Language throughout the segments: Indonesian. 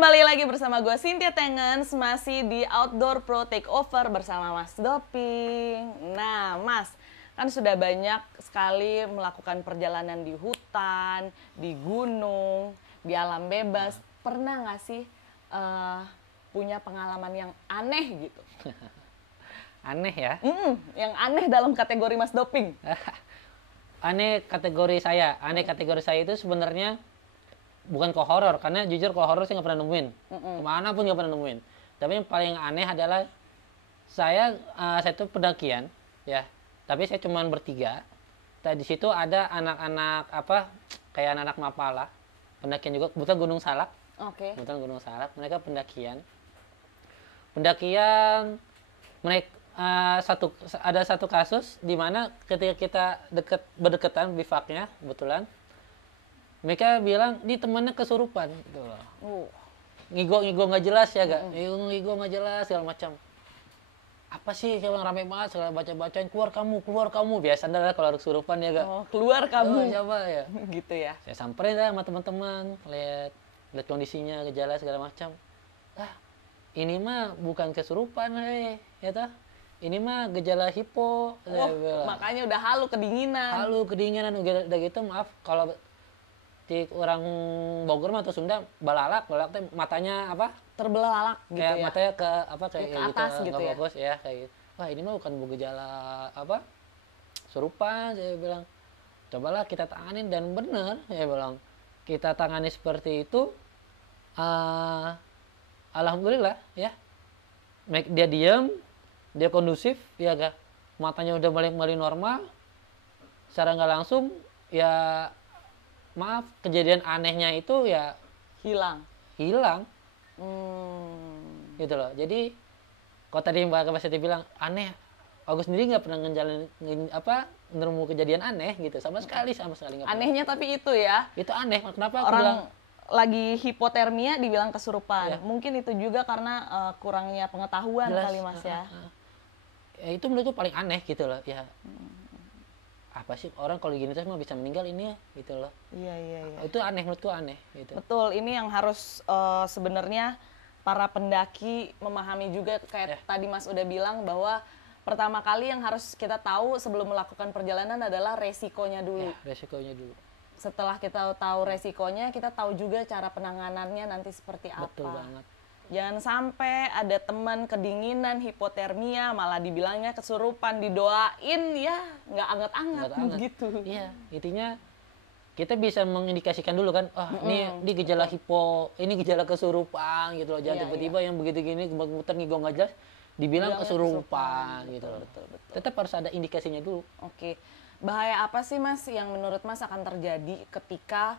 Kembali lagi bersama gue Cynthia Tengens, masih di Outdoor Pro Takeover bersama Mas Doping. Nah Mas, kan sudah banyak sekali melakukan perjalanan di hutan, di gunung, di alam bebas. Pernah nggak sih punya pengalaman yang aneh gitu? Aneh ya? Yang aneh dalam kategori Mas Doping. Aneh kategori saya itu sebenarnya bukan ke horor, karena jujur ke horor saya nggak pernah nemuin. Kemana pun nggak pernah nemuin. Tapi yang paling aneh adalah saya itu pendakian, ya. Tapi saya cuma bertiga. Di situ ada anak-anak kayak anak-anak Mapala, pendakian juga, kebetulan Gunung Salak. Oke. Kebetulan Gunung Salak, mereka pendakian. Mereka ada satu kasus di mana ketika kita berdekatan bivaknya kebetulan, mereka bilang ini temannya kesurupan gitu loh. Ngigo nggak jelas ya gak? Ngigo nggak jelas segala macam. Apa sih kalau rame banget segala baca-bacain keluar kamu biasa adalah kalau ada kesurupan ya gak? Keluar kamu. Siapa ya? Gitu ya. Saya samperin lah sama teman-teman, lihat kondisinya, gejala segala macam. Ini mah bukan kesurupan, ya toh. Ini mah gejala hipo. Makanya udah kedinginan. Udah gitu maaf kalau di orang Bogor atau Sunda balalak teh matanya terbelalak gitu kayak ya. matanya ke kayak ke atas gitu ya. Fokus ya kayak gitu. Wah, ini mah bukan gejala serupa, saya bilang. Cobalah kita tanganin, dan benar saya bilang. Kita tangani seperti itu, alhamdulillah ya. Dia diam, dia kondusif ya gak, matanya udah balik normal. Secara nggak langsung ya, maaf, kejadian anehnya itu ya hilang gitu loh. Jadi kalau tadi Mbak Kapasiti bilang aneh, aku sendiri nggak pernah nemu kejadian aneh gitu sama sekali nggak pernah. Anehnya tapi itu ya, Itu aneh. Kenapa aku orang bilang lagi hipotermia dibilang kesurupan. Ya. Mungkin itu juga karena kurangnya pengetahuan jelas, kali Mas ya. Ya itu menurutku paling aneh gitu loh ya. Apa sih orang kalau gini terus mah bisa meninggal ini ya gitu loh. Iya. Itu aneh, menurutku aneh gitu. Betul, ini yang harus sebenarnya para pendaki memahami juga, kayak tadi Mas udah bilang bahwa pertama kali yang harus kita tahu sebelum melakukan perjalanan adalah resikonya dulu. Ya, resikonya dulu. Setelah kita tahu resikonya, kita tahu juga cara penanganannya nanti seperti apa. Betul banget. Jangan sampai ada teman kedinginan, hipotermia, malah dibilangnya kesurupan, didoain ya nggak anget-anget gitu. Iya, intinya kita bisa mengindikasikan dulu kan, ini gejala hipo, ini gejala kesurupan gitu loh. Jangan tiba-tiba yang begitu gini gemeter ngigo nggak jelas dibilang kesurupan gitu loh. Betul. Tetap harus ada indikasinya dulu. Oke. Bahaya apa sih Mas yang menurut Mas akan terjadi ketika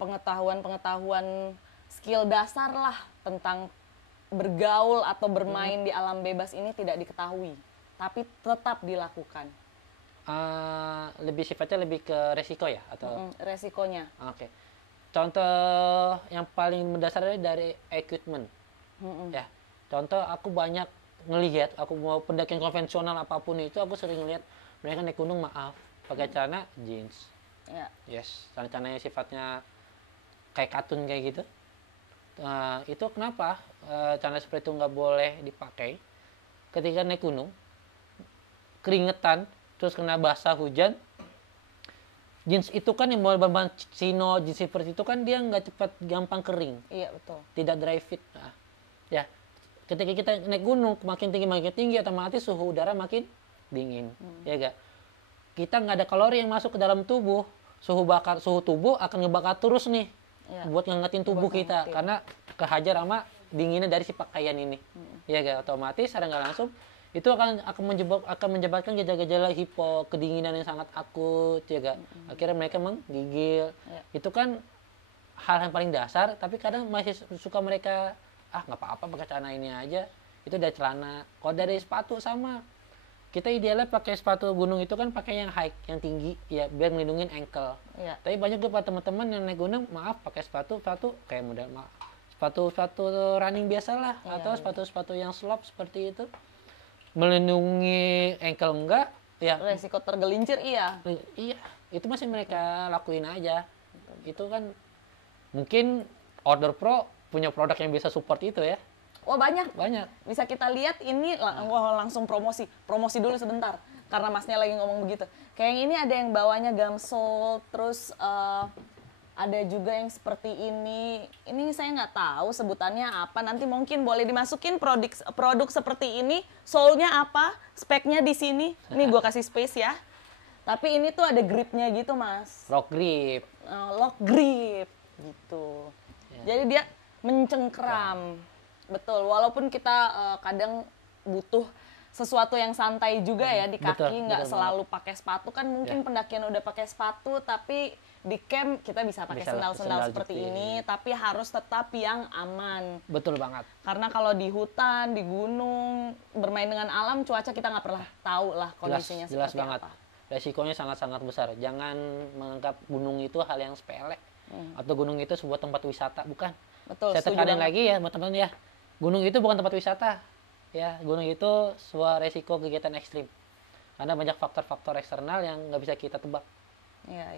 pengetahuan skill dasar lah tentang bergaul atau bermain di alam bebas ini tidak diketahui, tapi tetap dilakukan? Sifatnya lebih ke resiko ya atau resikonya? Oke. Contoh yang paling mendasar dari equipment. Ya. Contoh aku banyak ngelihat, aku mau pendakian konvensional apapun itu, aku sering ngelihat mereka naik gunung pakai celana jeans. Ya. Yes, celana sifatnya kayak katun kayak gitu. Itu kenapa celana seperti itu nggak boleh dipakai ketika naik gunung, keringetan, terus kena basah hujan. Jeans itu kan yang bahan chino, jeans seperti itu kan dia nggak cepat gampang kering. Iya betul. Tidak dry fit. Ya, ketika kita naik gunung makin tinggi otomatis suhu udara makin dingin, ya gak? Kita nggak ada kalori yang masuk ke dalam tubuh, suhu tubuh akan ngebakar terus nih. Ya. Buat ngangetin tubuh kita karena kehajar sama dinginnya dari si pakaian ini. Ya gak, otomatis secara nggak langsung itu akan menyebabkan gejala-gejala hipo, kedinginan yang sangat akut, ya gak. Akhirnya mereka menggigil. Ya. Itu kan hal yang paling dasar, tapi kadang masih suka mereka nggak apa-apa pakai celana ini aja. Itu dari celana. Kalau dari sepatu sama. Kita idealnya pakai sepatu gunung itu kan pakai yang high, yang tinggi ya, biar melindungi ankle. Ya. Tapi banyak juga teman-teman yang naik gunung, pakai sepatu kayak model sepatu running biasa lah, atau sepatu yang slope seperti itu. Melindungi ankle enggak, ya. Resiko tergelincir iya. Iya, itu masih mereka lakuin aja. Itu kan mungkin Outdoor Pro punya produk yang bisa support itu ya. Wah banyak. Banyak. Bisa kita lihat ini wah, langsung promosi. Promosi dulu sebentar. Karena masnya lagi ngomong begitu. Kayak yang ini ada yang bawanya gamsol, terus ada juga yang seperti ini. Ini saya nggak tahu sebutannya apa. Nanti mungkin boleh dimasukin produk seperti ini. Soulnya apa? Speknya di sini. Ini gue kasih space ya. Tapi ini tuh ada gripnya gitu mas. Lock grip. Lock grip gitu. Jadi dia mencengkram. Betul. Walaupun kita kadang butuh sesuatu yang santai juga ya di kaki, nggak selalu pakai sepatu kan mungkin pendakian udah pakai sepatu tapi di camp kita bisa pakai sendal-sendal seperti ini tapi harus tetap yang aman. Betul banget. Karena kalau di hutan, di gunung bermain dengan alam cuaca kita nggak pernah tahu lah kondisinya jelas seperti banget. apa. Resikonya sangat-sangat besar. Jangan menganggap gunung itu hal yang sepele atau gunung itu sebuah tempat wisata, bukan. Betul. Saya tekanin lagi ya teman-teman ya. Gunung itu bukan tempat wisata. Ya, gunung itu sebuah resiko kegiatan ekstrim. Karena banyak faktor-faktor eksternal yang nggak bisa kita tebak. Iya.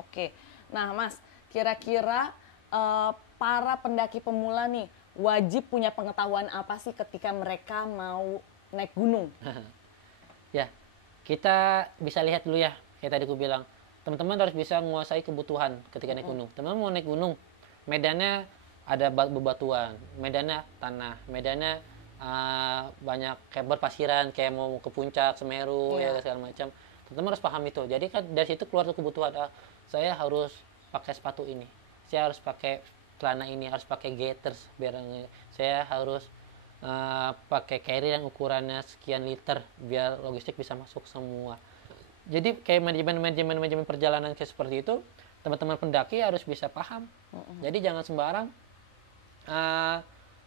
Oke. Nah, Mas, kira-kira para pendaki pemula nih wajib punya pengetahuan apa sih ketika mereka mau naik gunung? Ya, kita bisa lihat dulu ya. Kayak tadi aku bilang, teman-teman harus bisa menguasai kebutuhan ketika naik gunung. Teman-teman mau naik gunung, medannya ada bebatuan, medannya tanah, medannya banyak kayak berpasiran, kayak mau ke puncak Semeru ya segala macam. Teman-teman harus paham itu. Jadi kan dari situ keluar tuh kebutuhan. Saya harus pakai sepatu ini, saya harus pakai celana ini, harus pakai gaiters biar saya harus pakai carrier yang ukurannya sekian liter biar logistik bisa masuk semua. Jadi kayak manajemen perjalanan kayak seperti itu, teman-teman pendaki harus bisa paham. Jadi jangan sembarang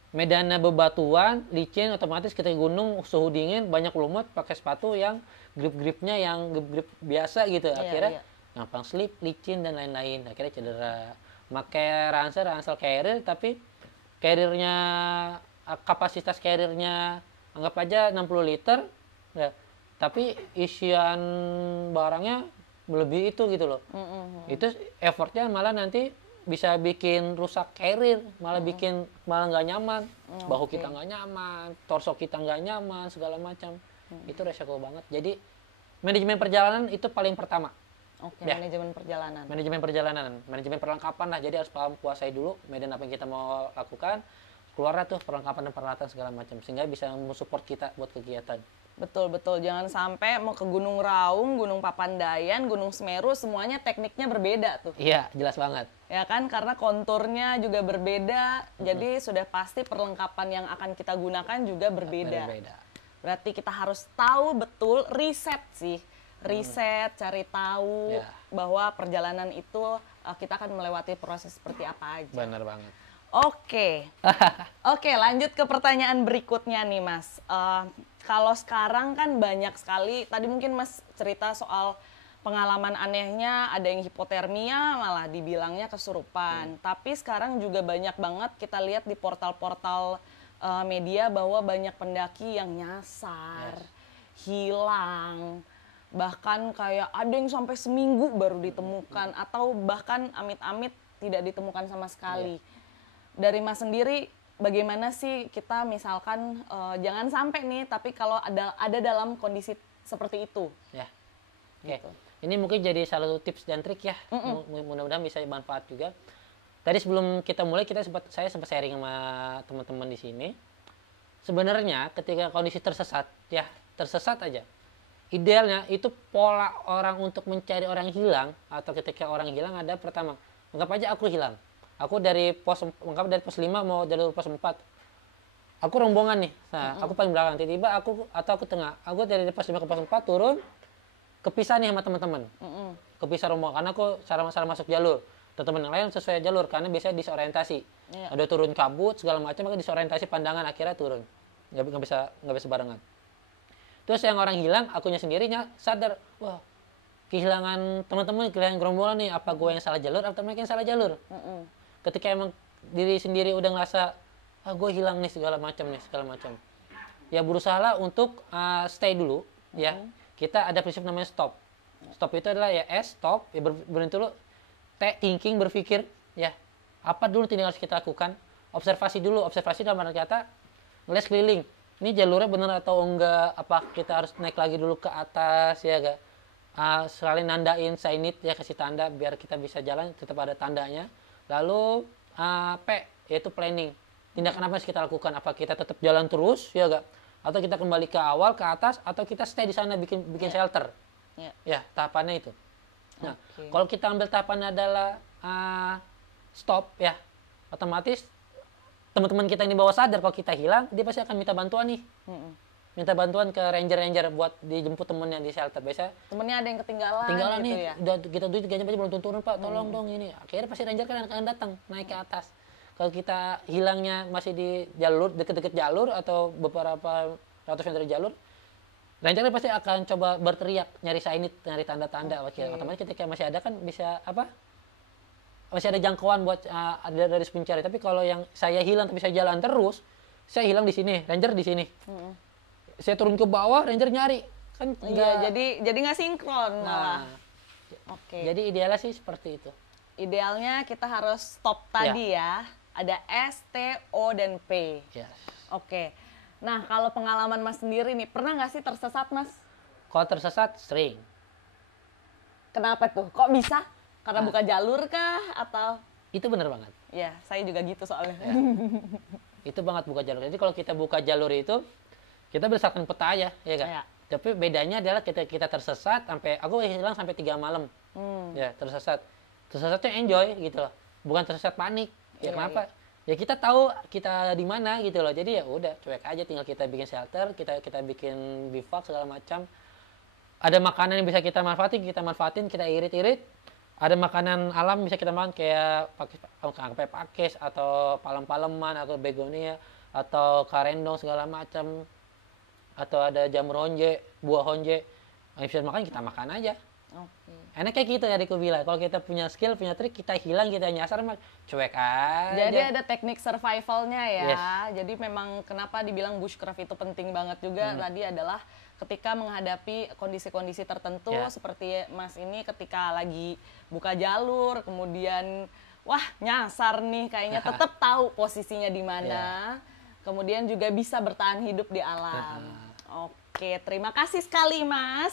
medannya bebatuan, licin, otomatis ketika gunung suhu dingin banyak lumut pakai sepatu yang grip-gripnya yang grip biasa gitu. Akhirnya gampang slip, licin dan lain-lain. Akhirnya cedera. Pakai ransel carrier tapi carriernya kapasitas carriernya anggap aja 60 liter ya. Tapi isian barangnya melebihi itu gitu loh. Itu effortnya malah nanti bisa bikin rusak carrier, malah malah nggak nyaman, bahu kita nggak nyaman, torso kita nggak nyaman, segala macam. Itu resiko banget. Jadi manajemen perjalanan itu paling pertama. Ya. Manajemen perjalanan, manajemen perlengkapan lah. Jadi harus paham, kuasai dulu medan apa yang kita mau lakukan, keluarlah tuh perlengkapan dan peralatan segala macam sehingga bisa mensupport kita buat kegiatan. Betul, jangan sampai mau ke Gunung Raung, Gunung Papandayan, Gunung Semeru semuanya tekniknya berbeda tuh. Iya, jelas banget. Ya kan, karena konturnya juga berbeda, jadi sudah pasti perlengkapan yang akan kita gunakan juga berbeda. Berarti kita harus tahu betul, riset, cari tahu bahwa perjalanan itu kita akan melewati proses seperti apa aja. Benar banget. Oke, lanjut ke pertanyaan berikutnya nih Mas. Kalau sekarang kan banyak sekali, tadi mungkin Mas cerita soal pengalaman anehnya, ada yang hipotermia malah dibilangnya kesurupan. Tapi sekarang juga banyak banget kita lihat di portal-portal media bahwa banyak pendaki yang nyasar, hilang, bahkan kayak ada yang sampai seminggu baru ditemukan, atau bahkan amit-amit tidak ditemukan sama sekali. Dari Mas sendiri, bagaimana sih kita misalkan jangan sampai nih, tapi kalau ada dalam kondisi seperti itu. Ya, gitu. Ini mungkin jadi salah satu tips dan trik ya. Mudah-mudahan bisa bermanfaat juga. Tadi sebelum kita mulai, saya sempat sharing sama teman-teman di sini. Sebenarnya ketika kondisi tersesat aja. Idealnya itu pola orang untuk mencari orang hilang atau ketika orang hilang ada pertama, anggap aja aku hilang. Aku dari pos 5 mau jalur pos 4. Aku rombongan nih. Nah, aku paling belakang. Tiba-tiba aku tengah. Aku dari pos 5 ke pos 4 turun. Kepisah nih sama teman-teman. Kepisah rombongan karena aku salah masuk jalur. Teman-teman yang lain sesuai jalur karena biasanya disorientasi. Ada turun kabut segala macam, maka disorientasi pandangan akhirnya turun. Nggak bisa barengan. Terus yang orang hilang, akunya sendirinya sadar, wah, kehilangan teman-teman, kehilangan gerombolan nih, apa gue yang salah jalur atau mereka yang salah jalur? Ketika emang diri sendiri udah ngerasa gue hilang nih segala macam. Ya berusahalah untuk stay dulu ya. Kita ada prinsip namanya stop. Stop itu adalah ya stop, ya berhenti dulu. Thinking, berpikir ya. Apa dulu yang harus kita lakukan? observasi dulu. Observasi dalam arti kata ngeliat sekeliling. Ini jalurnya bener atau enggak? Apa kita harus naik lagi dulu ke atas ya gak? Sekali nandain signage ya, kasih tanda biar kita bisa jalan, tetap ada tandanya. Lalu P yaitu planning. Tindakan apa yang kita lakukan? Apa kita tetap jalan terus ya gak? Atau kita kembali ke awal ke atas, atau kita stay di sana bikin shelter. Ya, tahapannya itu. Nah, kalau kita ambil tahapannya adalah stop ya, otomatis teman-teman kita yang di bawah sadar kalau kita hilang, dia pasti akan minta bantuan nih. Minta bantuan ke ranger buat dijemput temennya di shelter. Biasa temennya ada yang ketinggalan gitu nih, ya? udah kita duit gajinya belum turun Pak, tolong dong ini. Akhirnya pasti ranger kan akan datang naik ke atas. Kalau kita hilangnya masih di jalur, deket-deket jalur atau beberapa ratus meter jalur, ranger pasti akan coba berteriak, nyari signage, nyari tanda-tanda. Otomatis ketika masih ada kan bisa masih ada jangkauan buat ada dari pencari. Tapi kalau yang saya hilang tapi saya jalan terus, saya hilang di sini, ranger di sini. Saya turun ke bawah, ranger nyari. Kan iya, jadi nggak sinkron malah. Jadi idealnya sih seperti itu. Idealnya kita harus stop tadi ya. Ada S, T, O, dan P. Yes. Oke. Nah, kalau pengalaman Mas sendiri nih, pernah nggak sih tersesat, Mas? Kalau tersesat, sering. Kenapa tuh? Kok bisa? Karena buka jalur kah? Atau? Itu bener banget. Ya, saya juga gitu soalnya. Ya. Itu banget buka jalur. Jadi kalau kita buka jalur itu, kita berdasarkan peta aja, ya kan? Ya. Tapi bedanya adalah kita tersesat sampai, aku hilang sampai 3 malam. Ya, tersesat. Tersesatnya enjoy gitu loh. Bukan tersesat panik. Ya kenapa? Ya kita tahu kita di mana gitu loh. Jadi ya udah cuek aja, tinggal kita bikin shelter, kita bikin bivak segala macam. Ada makanan yang bisa kita manfaatin, kita irit-irit. Ada makanan alam bisa kita makan kayak pakis atau palem-paleman atau begonia atau karendong segala macam. Atau ada jamur honje, buah honje. Yang bisa makan kita makan aja. Enak kayak gitu ya, Riku bilang. Kalau kita punya skill, punya trik, kita hilang, kita nyasar, cuek aja. Jadi ada teknik survivalnya ya. Yes. Jadi memang kenapa dibilang bushcraft itu penting banget juga tadi adalah ketika menghadapi kondisi-kondisi tertentu seperti Mas ini ketika lagi buka jalur, kemudian wah nyasar nih, kayaknya tetap tahu posisinya di mana. Kemudian juga bisa bertahan hidup di alam. Oke, terima kasih sekali Mas.